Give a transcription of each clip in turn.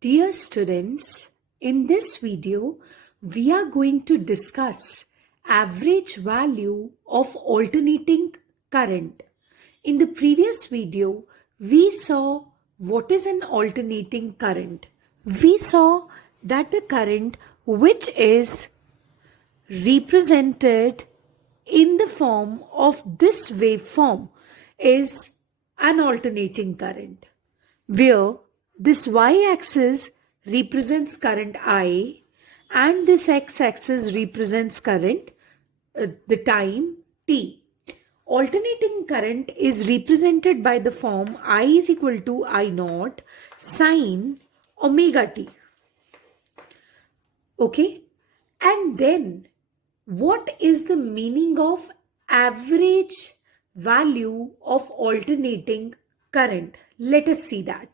Dear students, in this video, we are going to discuss average value of alternating current. In the previous video, we saw what is an alternating current. We saw that the current which is represented in the form of this waveform is an alternating current, where this y-axis represents current I and this x-axis represents current, the time t. Alternating current is represented by the form I is equal to I naught sine omega t. Okay? And then what is the meaning of average value of alternating current? Let us see that.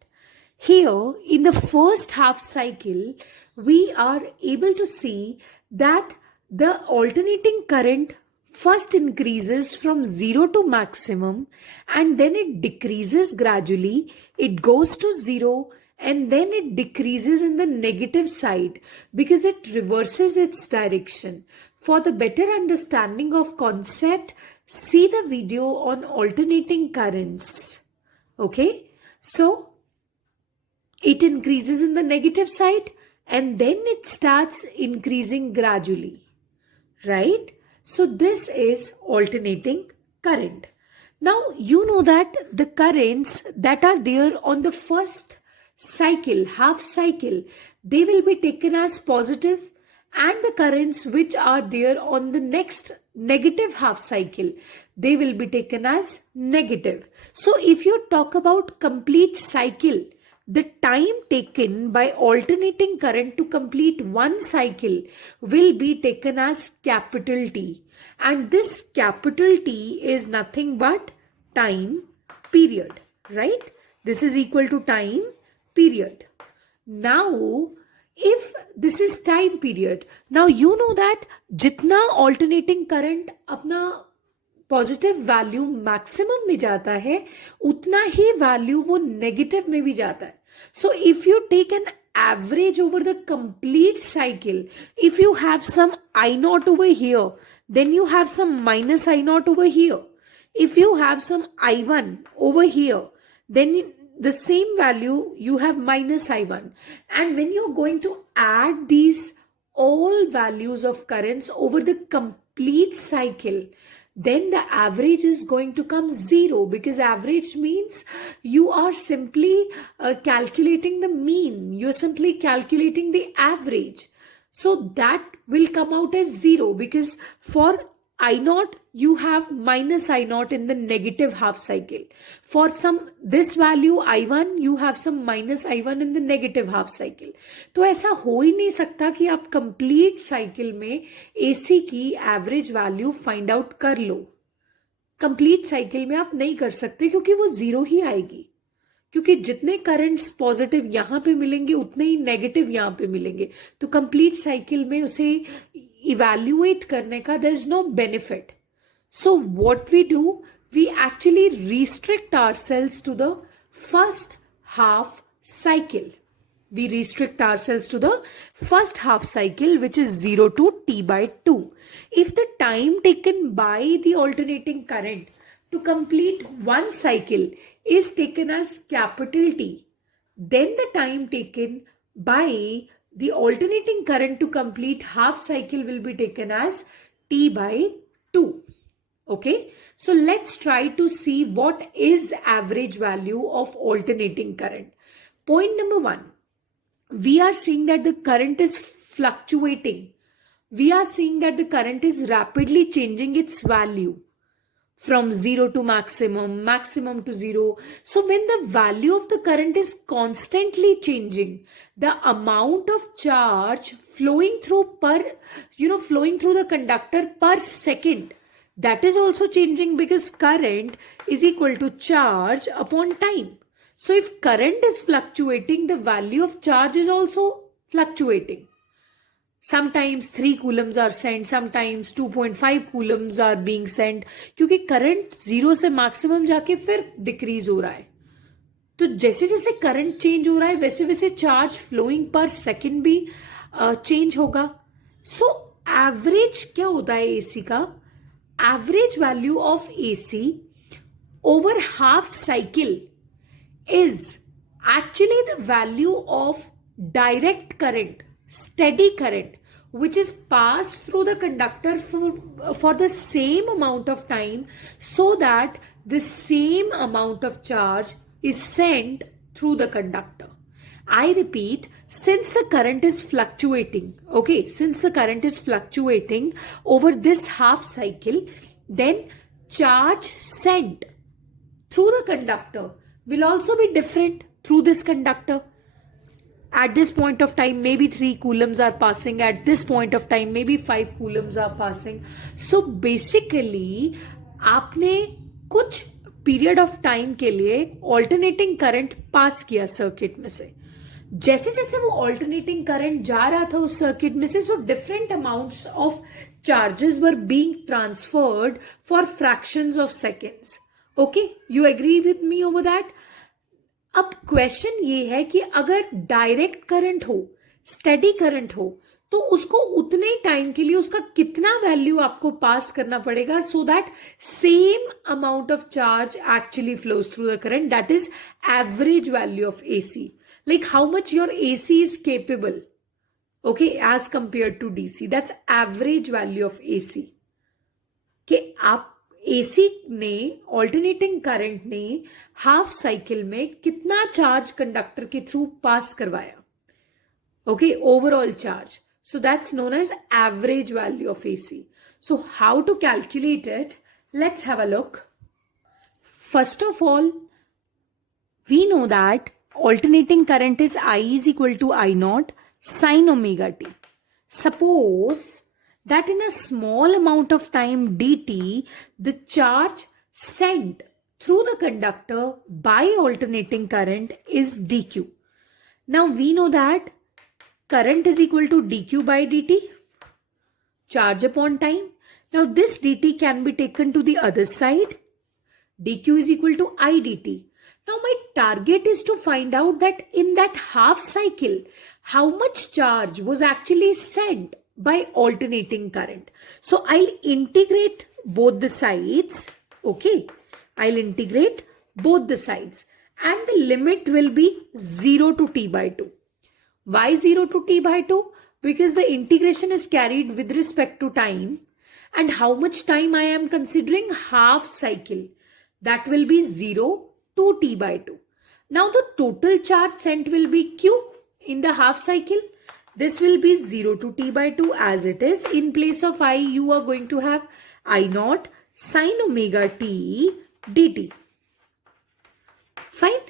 Here in the first half cycle, we are able to see that the alternating current first increases from 0 to maximum and then it decreases gradually. It goes to 0 and then it decreases in the negative side because it reverses its direction. For the better understanding of concept, see the video on alternating currents. Okay, so it increases in the negative side and then it starts increasing gradually, right? So this is alternating current. Now you know that the currents that are there on the first cycle, half cycle, they will be taken as positive, and the currents which are there on the next negative half cycle, they will be taken as negative. So if you talk about complete cycle, the time taken by alternating current to complete one cycle will be taken as capital T. And this capital T is nothing but time period, right? This is equal to time period. Now, if this is time period, now you know that जितना alternating current अपना positive value maximum में जाता है उतना ही value वो negative में भी जाता है. So if you take an average over the complete cycle, if you have some I naught over here, then you have some minus I naught over here. If you have some I1 over here, then the same value you have minus I1. And when you're going to add these all values of currents over the complete cycle, then the average is going to come 0, because average means you are simply calculating the mean. You're simply calculating the average. So that will come out as 0, because for I naught you have minus I naught in the negative half cycle. For some this value I1 you have some minus I1 in the negative half cycle. तो ऐसा हो ही नहीं सकता कि आप complete cycle में AC की average value find out कर लो. Complete cycle में आप नहीं कर सकते क्योंकि वो 0 ही आएगी, क्योंकि जितने करंट्स पॉजिटिव यहाँ पे मिलेंगे उतने ही नेगेटिव यहाँ पे मिलेंगे. तो कंप्लीट साइकिल में उसे इवैल्यूएट करने का there is no benefit. So what we do, we actually restrict ourselves to the first half cycle. We restrict ourselves to the first half cycle, which is 0 to t by 2. If the time taken by the alternating current to complete one cycle is taken as capital T, then the time taken by the alternating current to complete half cycle will be taken as T by 2. Okay, so let's try to see what is average value of alternating current. Point number 1, we are seeing that the current is fluctuating. We are seeing that the current is rapidly changing its value from 0 to maximum, maximum to 0. So when the value of the current is constantly changing, the amount of charge flowing through the conductor per second, that is also changing, because current is equal to charge upon time. So if current is fluctuating, the value of charge is also fluctuating. Sometimes 3 coulombs are sent, sometimes 2.5 coulombs are being sent, क्योंकि current 0 से maximum जाके फिर decrease हो रहा है. तो जैसे जैसे करंट चेंज हो रहा है वैसे वैसे चार्ज फ्लोइंग पर सेकेंड भी चेंज होगा. सो एवरेज क्या होता है एसी का? Average value of AC over half cycle is actually the value of direct current, steady current, which is passed through the conductor for the same amount of time, so that the same amount of charge is sent through the conductor. I repeat, since the current is fluctuating, okay, since the current is fluctuating over this half cycle, then charge sent through the conductor will also be different through this conductor. At this point of time, maybe 3 coulombs are passing. At this point of time, maybe 5 coulombs are passing. So basically, आपने कुछ period of time के लिए alternating current pass किया circuit में से. जैसे जैसे वो ऑल्टरनेटिंग करंट जा रहा था उस सर्किट में से, so different amounts of charges were being transferred for fractions of seconds. Okay, you agree with me over that? अब क्वेश्चन ये है कि अगर डायरेक्ट करंट हो, स्टेडी करंट हो, तो उसको उतने टाइम के लिए उसका कितना वैल्यू आपको पास करना पड़ेगा so that same amount of charge actually flows through the current. That is average value of AC. Like how much your AC is capable, okay, as compared to DC. That's average value of AC. कि आप AC ने, alternating current ने half cycle में कितना charge conductor के through pass करवाया, okay, overall charge. So that's known as average value of AC. So how to calculate it? Let's have a look. First of all, we know that alternating current is I is equal to I naught sin omega t. Suppose that in a small amount of time dt, the charge sent through the conductor by alternating current is dq. Now we know that current is equal to dq by dt, charge upon time. Now this dt can be taken to the other side. dq is equal to I dt. Now my target is to find out that in that half cycle, how much charge was actually sent by alternating current. So I'll integrate both the sides. Okay, I'll integrate both the sides and the limit will be 0 to t by 2. Why 0 to t by 2? Because the integration is carried with respect to time, and how much time I am considering? Half cycle. That will be 0 to t by 2. Now the total charge sent will be q in the half cycle. This will be 0 to t by 2 as it is. In place of I, you are going to have I naught sin omega t dt. Fine.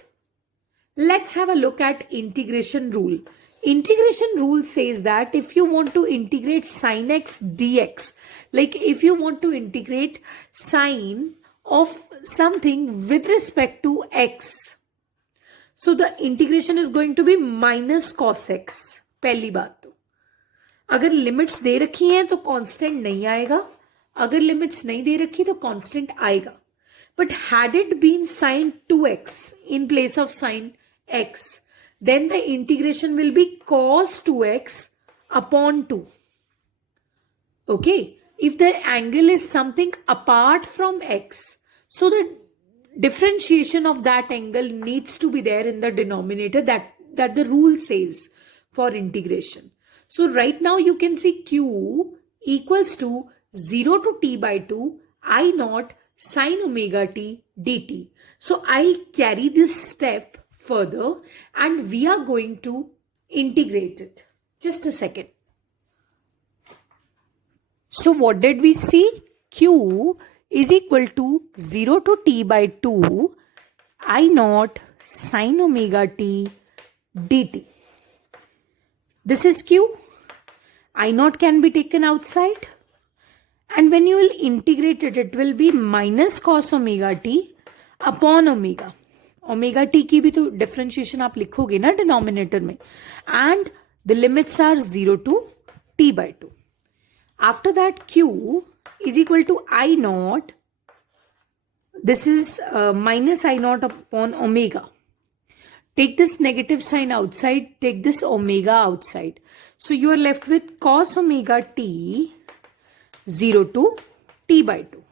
Let's have a look at integration rule. Integration rule says that if you want to integrate sin x dx, like if you want to integrate sine of something with respect to x, so the integration is going to be minus cos x. पहली बात तो अगर limits दे रखी हैं तो constant नहीं आएगा, अगर लिमिट्स नहीं दे रखी तो कांस्टेंट आएगा. But had it been sin 2x in place of sin x, then the integration will be cos 2x upon 2. Okay, if the angle is something apart from x, so the differentiation of that angle needs to be there in the denominator. That the rule says for integration. So right now you can see q equals to 0 to t by 2 I naught sin omega t dt. So I'll carry this step further and we are going to integrate it. Just a second. So what did we see? Q is equal to 0 to t by 2 I naught sin omega t dt. This is Q. I naught can be taken outside. And when you will integrate it, it will be minus cos omega t upon omega. Omega t की भी तो differentiation आप लिखोगे ना denominator में. And the limits are 0 to t by 2. After that, Q is equal to I naught. This is minus I naught upon omega. Take this negative sign outside, take this omega outside. So you are left with cos omega t 0 to t by 2.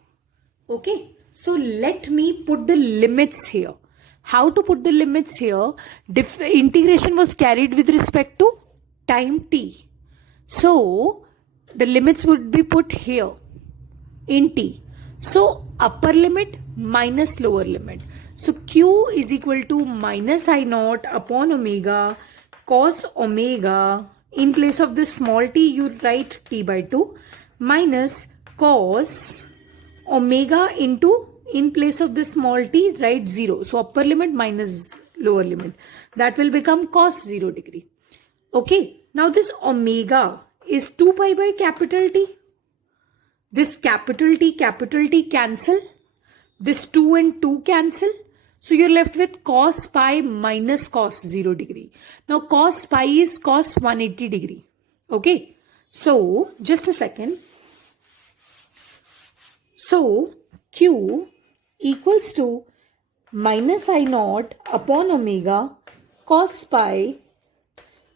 Okay, so let me put the limits here. How to put the limits here? Integration was carried with respect to time t. So the limits would be put here in t. So upper limit minus lower limit. So q is equal to minus I naught upon omega cos omega. In place of this small t, you write t by 2 minus cos omega into, in place of this small t, write 0. So upper limit minus lower limit. That will become cos 0 degree. Okay. Now this omega is 2 pi by capital T. This capital T cancel. This 2 and 2 cancel. So you're left with cos pi minus cos 0 degree. Now cos pi is cos 180 degree. Okay. So just a second. So Q equals to minus I naught upon omega cos pi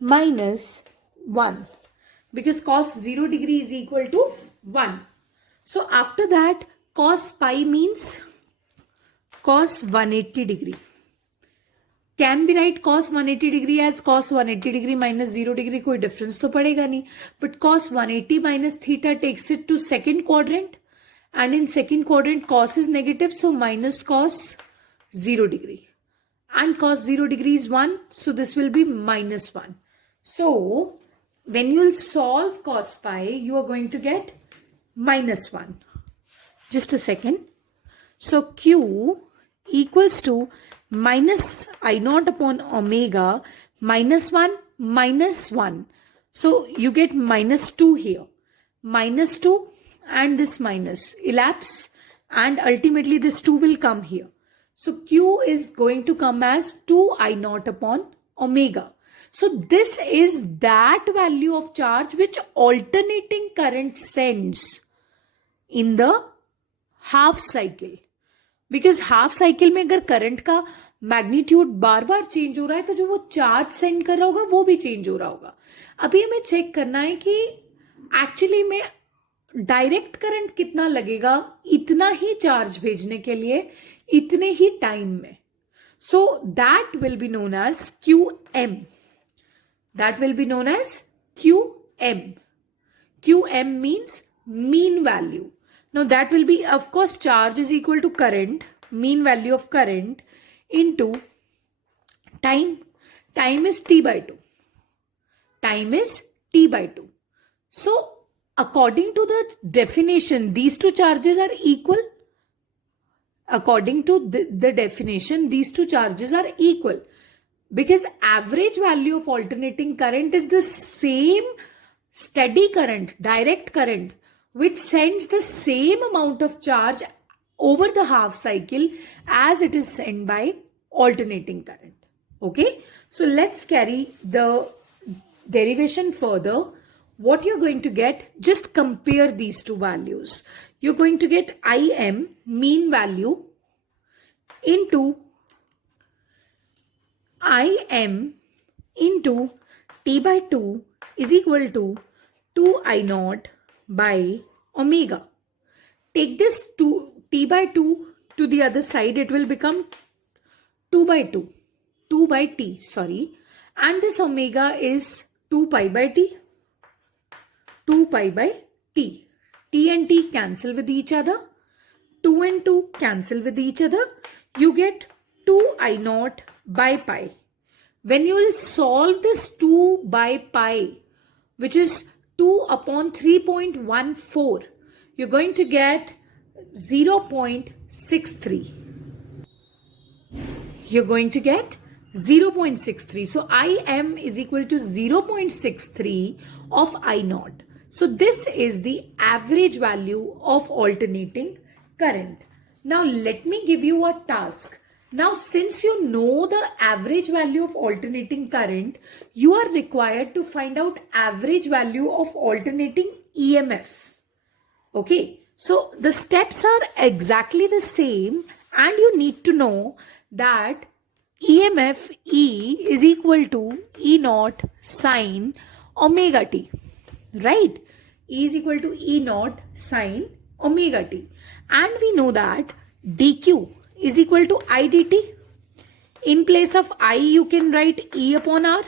minus 1, because cos 0 degree is equal to 1. So after that, cos pi means cos 180 degree. Can we write cos 180 degree as cos 180 degree minus 0 degree? कोई difference तो पड़ेगा नहीं. But cos 180 minus theta takes it to second quadrant. And in second quadrant, cos is negative. So minus cos 0 degree. And cos 0 degree is 1. So this will be minus 1. So when you will solve cos pi, you are going to get minus 1. Just a second. So Q equals to minus I naught upon omega minus 1 minus 1. So you get minus 2 here. Minus 2 and this minus elapse, and ultimately this 2 will come here. So Q is going to come as 2 I naught upon omega. So this is that value of charge which alternating current sends in the half cycle. Because half cycle में अगर current का magnitude बार बार change हो रहा है तो जो वो charge sent कर रहा होगा वो भी चेंज हो रहा होगा. अभी हमें चेक करना है कि एक्चुअली में डायरेक्ट करंट कितना लगेगा इतना ही चार्ज भेजने के लिए इतने ही टाइम में. So that will be known as QM. That will be known as QM. QM means mean value. Now that will be, of course, charge is equal to current, mean value of current into time. Time is T by 2. Time is T by 2. So according to the definition, these two charges are equal. According to the definition, these two charges are equal. Because average value of alternating current is the same steady current, direct current, which sends the same amount of charge over the half cycle as it is sent by alternating current. Okay, so let's carry the derivation further. What you're going to get, just compare these two values. You're going to get IM, mean value, into IM into T by 2 is equal to 2 I naught by omega. Take this 2 T by 2 to the other side, it will become 2 by 2, 2 by T, sorry. And this omega is 2 pi by T, 2 pi by T. T and T cancel with each other, 2 and 2 cancel with each other. You get 2 I naught by pi. When you will solve this 2 by pi, which is 2 upon 3.14, you're going to get 0.63. You're going to get 0.63. So IM is equal to 0.63 of I naught. So this is the average value of alternating current. Now let me give you a task. Now since you know the average value of alternating current, you are required to find out average value of alternating EMF. Okay, so the steps are exactly the same and you need to know that EMF E is equal to E naught sine omega t, right? E is equal to E naught sine omega t. And we know that dq is equal to I dt. In place of I, you can write E upon R,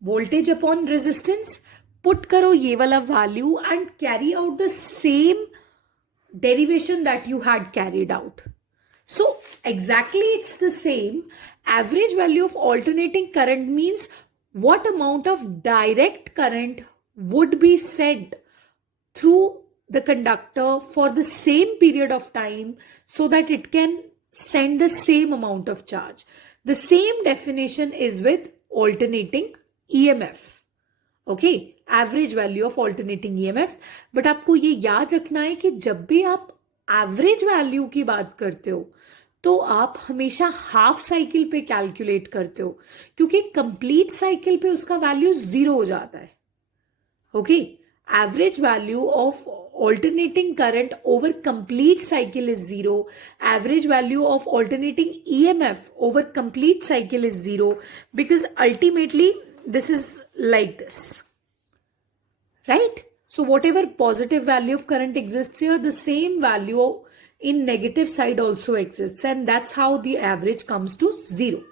voltage upon resistance. Put karo ye wala value and carry out the same derivation that you had carried out. So exactly it's the same. Average value of alternating current means what amount of direct current would be sent through the conductor for the same period of time so that it can send the same amount of charge. The same definition is with alternating EMF. Okay, average value of alternating EMF. But आपको ये याद रखना है कि जब भी आप average value की बात करते हो तो आप हमेशा हाफ साइकिल पे कैलकुलेट करते हो, क्योंकि कंप्लीट साइकिल पे उसका वैल्यू 0 हो जाता है. Okay, average value of alternating current over complete cycle is 0. Average value of alternating EMF over complete cycle is 0, because ultimately this is like this, right? So whatever positive value of current exists here, the same value in negative side also exists, and that's how the average comes to 0.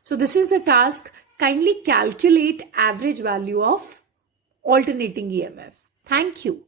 So this is the task. Kindly calculate average value of alternating EMF. Thank you.